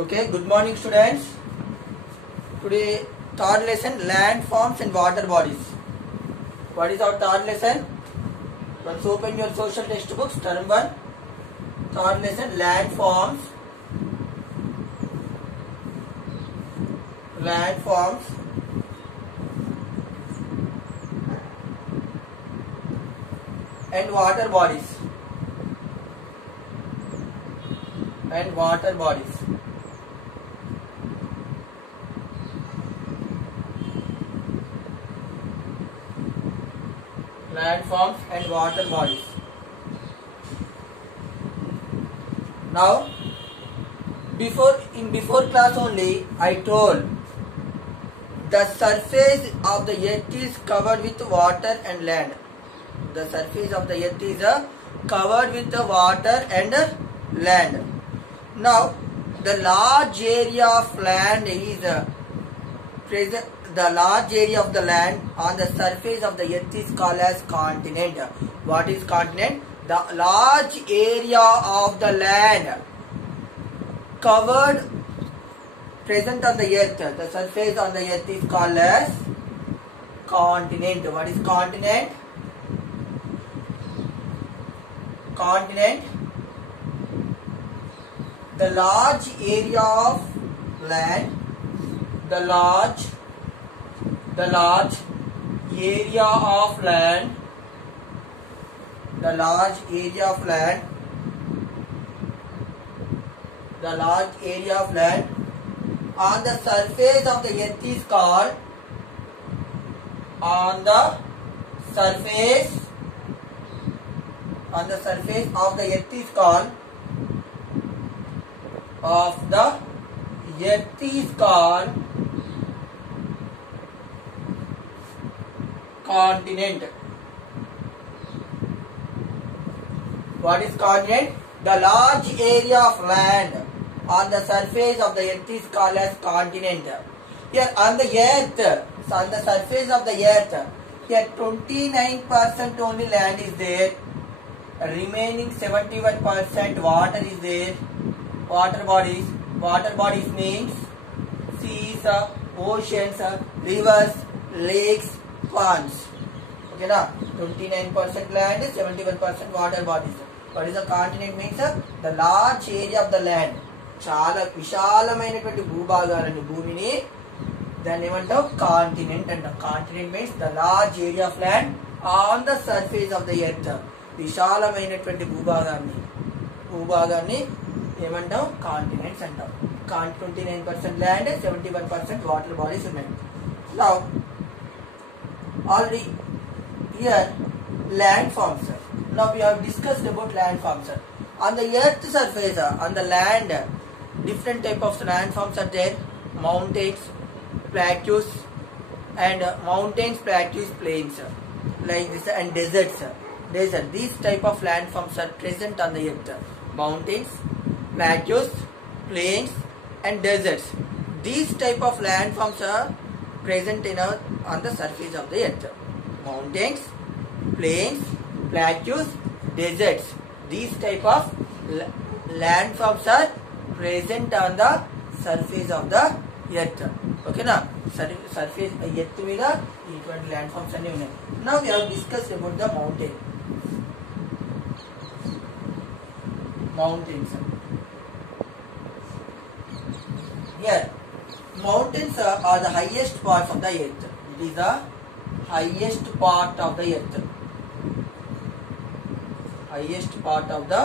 Okay, good morning students. Today third lesson, landforms and water bodies. What is our third lesson? Let's open your social textbooks, term 1. Third lesson, landforms and water bodies. Landforms and water bodies. Now, before class only, I told the surface of the earth is covered with water and land. The surface of the earth is covered with the water and land. Now, the large area of land is present. The large area of the land on the surface of the earth is called as continent. What is continent? The large area of the land covered present on the earth. The surface on the earth is called as continent. What is continent? Continent. The large area of land. The large area of land. The large area of land. The large area of land on the surface of the earth is called. On the surface of the earth is called. Of the earth is called continent. What is continent? The large area of land on the surface of the earth is called as continent. Here on the earth, so on the surface of the earth, here 29% only land is there. Remaining 71% water is there. Water bodies means seas, oceans, rivers, lakes, ponds. Okay na? 29% land, 71% water bodies. What is the continent means? The large area of the land. చాలా విశాలమైనటువంటి భూభాగాలను భూమిని దాన్ని ఏమంటాం continent అంటాం. Continent means the large area of land on the surface of the earth. విశాలమైనటువంటి భూభాగాన్ని ఏమంటాం కాంటినెంట్స్ అంటాం. 29% ల్యాండ్, 71% వాటర్ బాడీస్ ఉన్నాయి. Now already here landforms. Now we have discussed about landforms. On the earth surface, on the land, different type of landforms are there. Mountains, plateaus, and plains like this, and deserts. These type of landforms are present on the earth. Mountains, plateaus, plains, and deserts. These type of landforms are present on the surface of the earth. Mountains, plains, plateaus, deserts. These type of landforms are present on the surface of the earth. Okay na? Surface earth మీద ఇటువంటి landforms అన్ని ఉన్నాయి. Now we have discussed about the mountains. Here, mountains are the highest part of the earth. It is the highest part of the earth. Highest part of the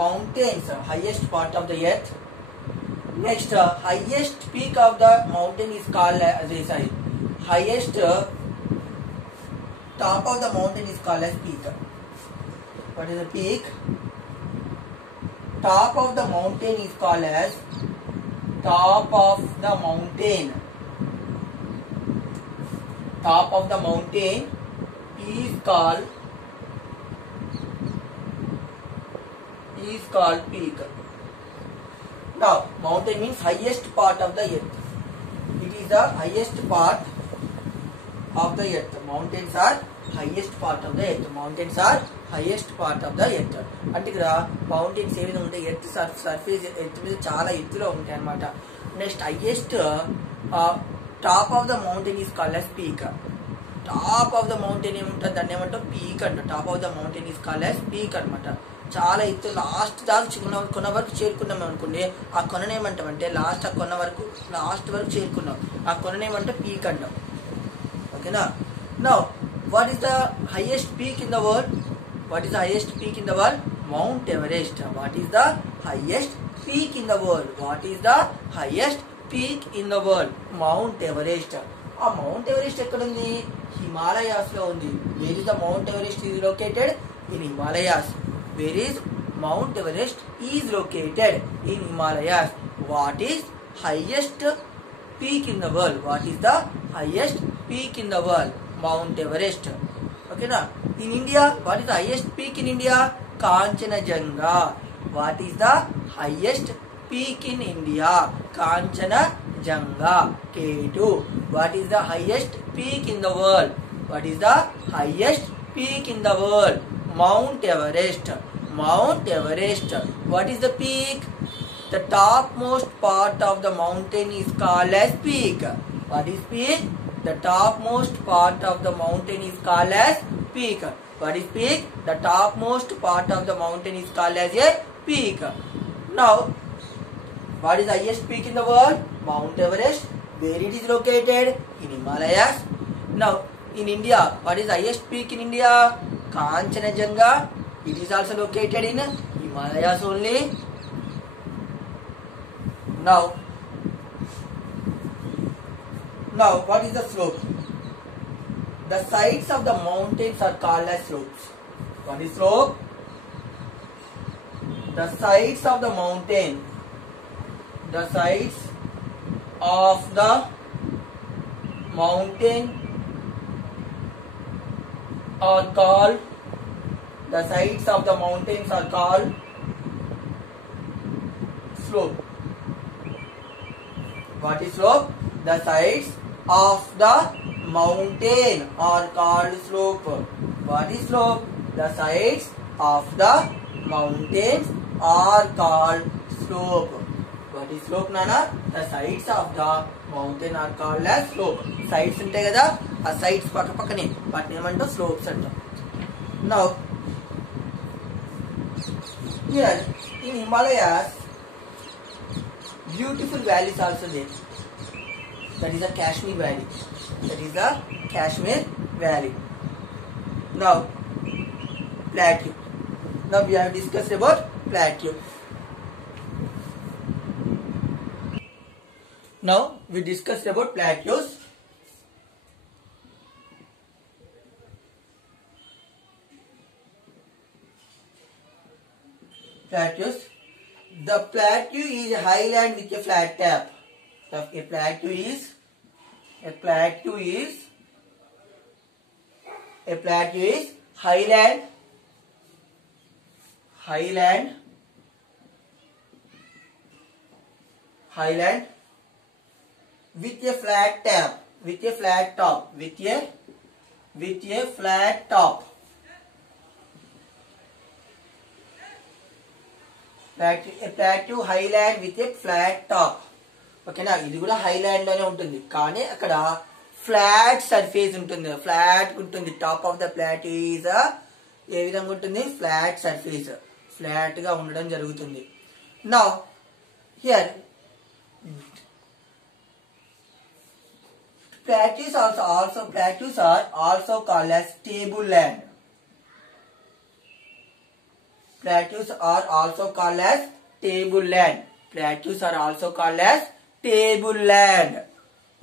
mountains, highest part of the earth. Next, highest peak of the mountain is called as highest top of the mountain is called as peak. What is the peak? Top of the mountain is called as top of the mountain. Top of the mountain is called peak. Now, mountain means highest part of the earth. It is the highest part of the earth. Mountains are highest part of the earth. Mountains are highest part of the earth. అంటే ఇక్కడ mountains ఏ విధంగా ఉంటాయి, earth surface earth మీద చాలా ఎత్తులో ఉంటాయి అనమాట. Next highest top of the mountain is called as peak. Top of the mountain ఏముంటుంది, దాన్ని ఏమంటాం పీక్ అంట. Top of the mountain is called as peak అనమాట. చాలా ఎత్తు లాస్ట్ దాకా కొన వరకు చేరుకున్నాం అనుకోండి, ఆ కొననేమంటామంటే లాస్ట్ ఆ కొన వరకు లాస్ట్ వరకు చేరుకున్నాం, ఆ కొననేమంటే పీక్ అంటాం. ఓకేనా. Now what is the highest peak in the world? What is the highest peak in the world? Mount Everest. What is the highest peak in the world? What is the highest peak in the world? Mount Everest. ఆ mount Everest ఎక్కడ ఉంది? హిమాలయాస్ లో ఉంది. Where is the mount Everest is located? In Himalayas. Where is Mount Everest is located? In Himalayas. What is highest peak in the world? What is the highest peak in the world? Mount Everest. Okay na. In India, what is the highest peak in India? Kanchenjunga. What is the highest peak in India? Kanchenjunga. K2. What is the highest peak in the world? What is the highest peak in the world? Mount Everest. Mount Everest. What is the peak? The topmost part of the mountain is called as peak. What is peak? The topmost part of the mountain is called as peak. What is peak? The topmost part of the mountain is called as a peak. Now, what is the highest peak in the world? Mount Everest. Where it is located? In Himalayas. Now, in India, what is the highest peak in India? Kanchenjunga. It is also located in Himalayas only. Now, what is the slope? The sides of the mountains are called as slopes. What is slope? The sides of the mountain. The sides of the mountain are called. The sides of the mountains are called slope. What is slope? The sides of the mountain are called slope. What is slope? The sides of the mountains are called slope. What is slope, Nana? The sides of the mountain are called as slope. Sides ఉంటాయి కదా, ఆ sides పక్క పక్కనే వాటిని ఏమంటాం? slopes అంటాం. Now, here in Himalayas, beautiful valleys also there. That is the Kashmir Valley. That is the Kashmir Valley. Now, plateau. Now we have discussed about plateau. Now we discussed about plateaus. Plateaus. The plateau is a highland with a flat top. A plateau is highland with a flat top. A plateau highland with a flat top. ఓకేనా. ఇది కూడా Highland లోనే ఉంటుంది, కానీ అక్కడ flat surface ఉంటుంది, flat ఉంటుంది. Top of the plot is a విధంగా ఉంటుంది? ఫ్లాట్ సర్ఫేస్, ఫ్లాట్ గా ఉండడం జరుగుతుంది. Now here plateaus are also called as tableland. Plateaus are also called as tableland. Plateaus are also called as tableland.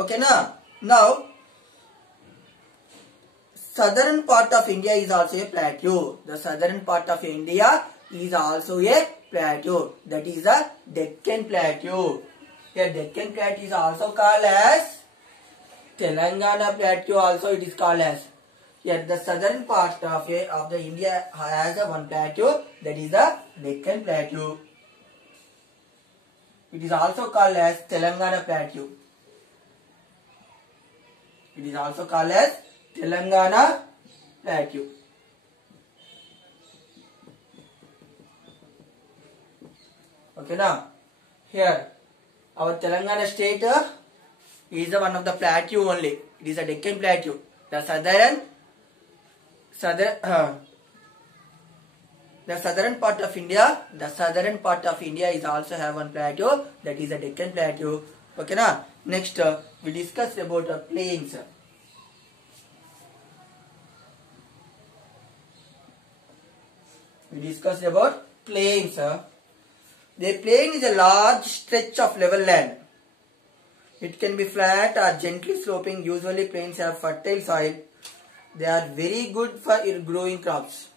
Okay na? Now, southern part of India is also a plateau. The southern part of India is also a plateau. That is the Deccan Plateau. The Deccan Plateau is also called as Telangana Plateau. Also it is called as. Here the southern part of the India has a one plateau, that is the Deccan Plateau. It is also called as Telangana Plateau. It is also called as Telangana plateau. Okay, now here our Telangana state is the one of the plateau only. It is a Deccan plateau. The southern part of India, is also have one plateau, that is a Deccan plateau. Okay, now next we discussed about plains. We discussed about plains. The plain is a large stretch of level land. It can be flat or gently sloping. Usually plains have fertile soil. They are very good for growing crops.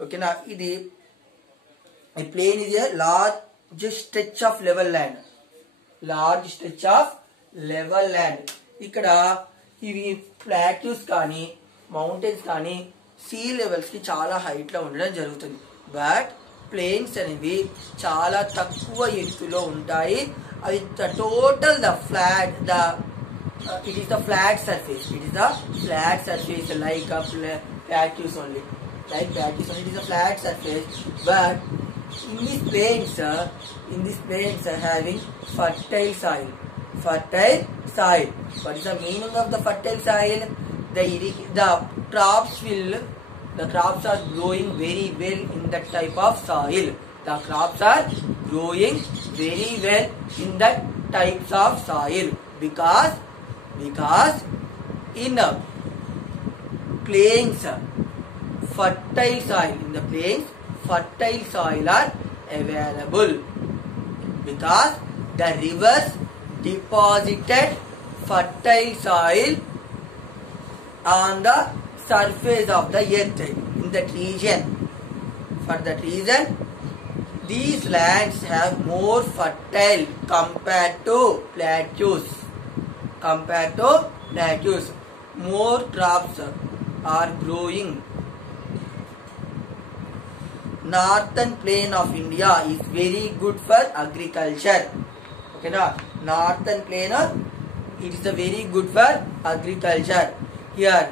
Okay, now a plain is a large stretch of level land. Large stretch of level land. Ikkada ivi plateaus kaani, mountains kaani sea levels కి చాలా height లో ఉండడం జరుగుతుంది. But planes అనేవి చాలా తక్కువ ఎత్తులో ఉంటాయి. అది total it is the flat surface. It is the flat surface like a plateaus only. Like plateaus only, it is a flat surface. But in these plains having fertile soil. Fertile soil. What is the meaning of the fertile soil? The crops are growing very well in that type of soil. The crops are growing very well in that types of soil because in plains fertile soil are available because the rivers deposited fertile soil on the surface of the earth in that region. For that reason, these lands have more fertile compared to plateaus. More crops are growing. Northern plain of India is very good for agriculture. Okay, now northern plain it is very good for agriculture. Here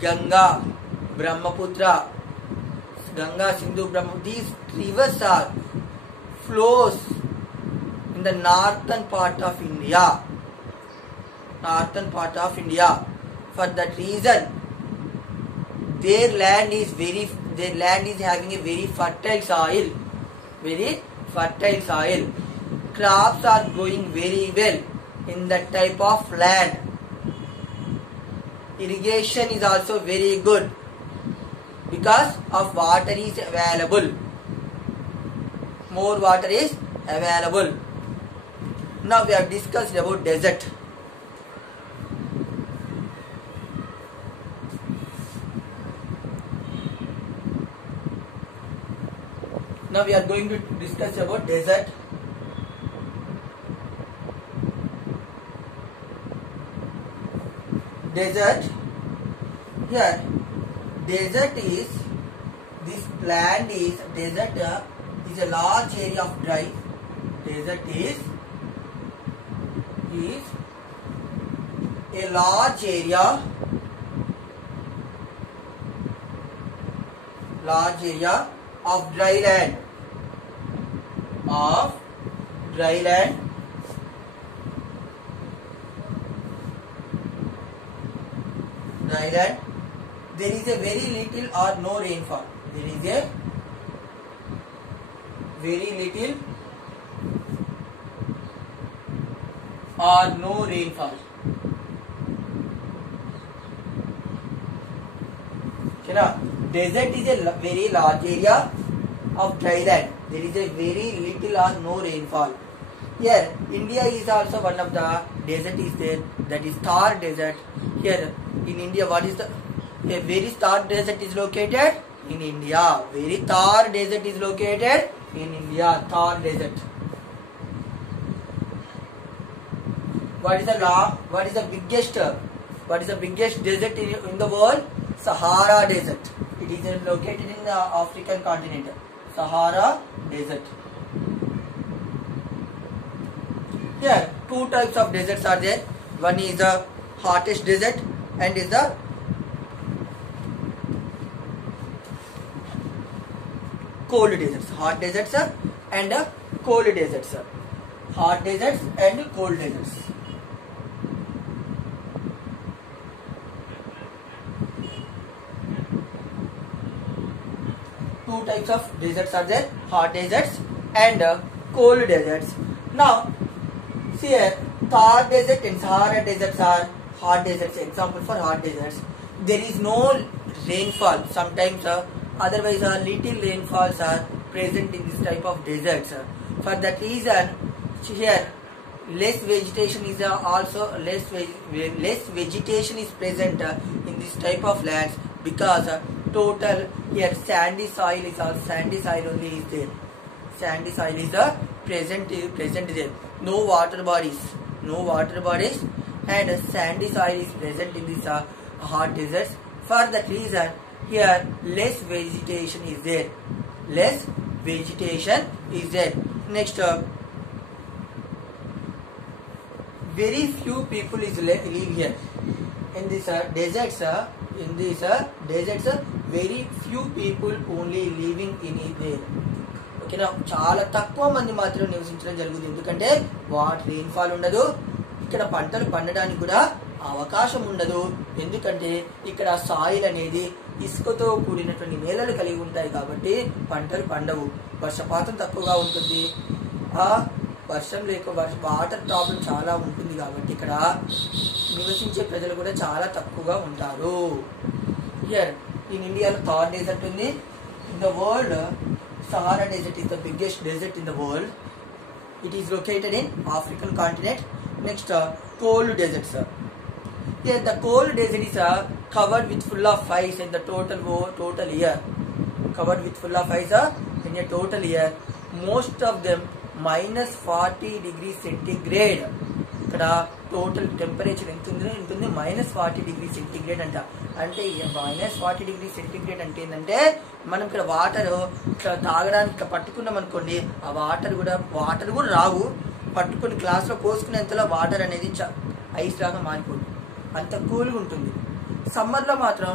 Ganga, Brahmaputra, Sindhu, Brahmaputra, these rivers are flows in the northern part of India. For that reason, their land is having a very fertile soil. Crops are growing very well in that type of land. Irrigation is also very good because of water is available. More water is available. Now we have discussed about desert. Now we are going to discuss about desert. Desert. Here, desert is a large area of dry. Desert is a large area of dry land. There is a very little or no rainfall. There is a very little or no rainfall. Desert is a very large area of dry land. There is a very little or no rainfall. Here, India is also one of the desert is there. That is Thar Desert. Here in India, what is a very Thar Desert is located in India. Very Thar Desert is located in India. Thar Desert. What is the biggest desert in the world? Sahara Desert. It is located in the African continent. Sahara Desert. Here, two types of deserts are there. One is the hottest desert and is the cold deserts. Hot deserts and cold deserts. Hot deserts and cold deserts. Two types of deserts are there, hot deserts and cold deserts. Now, see here, Thar desert and Sahara deserts are hot deserts. Example for hot deserts. There is no rainfall. Sometimes otherwise little rainfalls are present in this type of deserts. For that reason, here less vegetation is also less vegetation is present in this type of lands, because total here sandy soil is also sandy soil only is there. Sandy soil is present there. No water bodies and sandy soil is present in this hot deserts. For that reason, here less vegetation is there. Less vegetation is there. Next, very few people is live here in this deserts. In these deserts, very few people only living in it there. ఓకేనా, చాలా తక్కువ మంది మాత్రం నివసించడం జరుగుతుంది. ఎందుకంటే water rainfall ఉండదు, ఇక్కడ పంటలు పండడానికి కూడా అవకాశం ఉండదు. ఎందుకంటే ఇక్కడ సాయిల్ అనేది ఇసుకతో కూడినటువంటి నేలలు కలిగి ఉంటాయి కాబట్టి పంటలు పండవు. వర్షపాతం తక్కువగా ఉంటుంది, ఆ వర్షం లేక వాటర్ ప్రాబ్లం చాలా ఉంటుంది కాబట్టి ఇక్కడ నివసించే ప్రజలు కూడా చాలా తక్కువగా ఉంటారు. హియర్ ఇన్ ఇండియాలో థార్ డెజర్ట్ ఉంది. In the world Sahara desert is the biggest desert in the world. It is located in African continent. Next, cold deserts. Here the cold desert is covered with full of ice in the total year. Covered with full of ice in a total year. Most of them minus 40 degrees centigrade. ఇక్కడ total temperature ఎంత ఉంటుంది, -40°C అంట. అంటే -40°C అంటే ఏంటంటే, మనం ఇక్కడ water ఇక్కడ తాగడానికి పట్టుకున్నాం అనుకోండి, ఆ వాటర్ కూడా రావు. పట్టుకుని గ్లాస్లో పోసుకునేంతలో వాటర్ అనేది ఐస్ లాగా మారిపోతుంది, అంత కూల్గా ఉంటుంది. సమ్మర్లో మాత్రం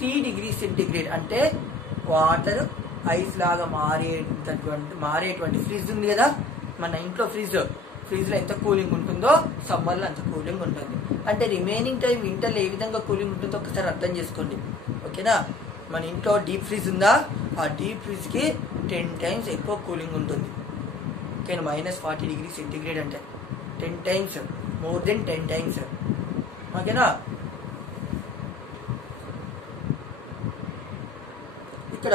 3°C అంటే వాటర్ ఐస్ లాగా మారేటువంటి ఫ్రిడ్జ్ ఉంది కదా మన ఇంట్లో, ఫ్రిడ్జ్లో ఎంత కూలింగ్ ఉంటుందో సమ్మర్లో అంత కూలింగ్ ఉంటుంది. అంటే రిమైనింగ్ టైం వింటర్లో ఏ విధంగా కూలింగ్ ఉంటుందో ఒకసారి అర్థం చేసుకోండి. ఓకేనా, మన ఇంట్లో డీప్ ఫ్రిడ్జ్ ఉందా, ఆ డీప్ ఫ్రిడ్జ్కి 10 times ఎక్కువ కూలింగ్ ఉంటుంది. ఓకేనా, -40°C అంటే 10 times, మోర్ దెన్ 10 times. ఓకేనా, ఇక్కడ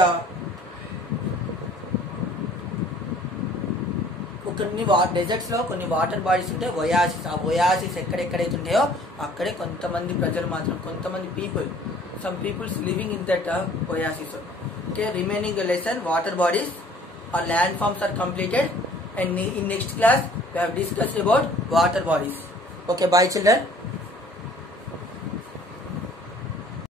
కొన్ని డెజర్ట్స్ లో కొన్ని వాటర్ బాడీస్ ఉంటాయి, ఒయాసిస్. ఆ ఒయాసిస్ ఎక్కడెక్కడైతే ఉంటాయో అక్కడే కొంతమంది ప్రజలు మాత్రం, కొంతమంది some peoples living in that oasis. Okay, remaining lesson water bodies or landforms are completed, and in next class we have discussed about water bodies. Okay, bye children.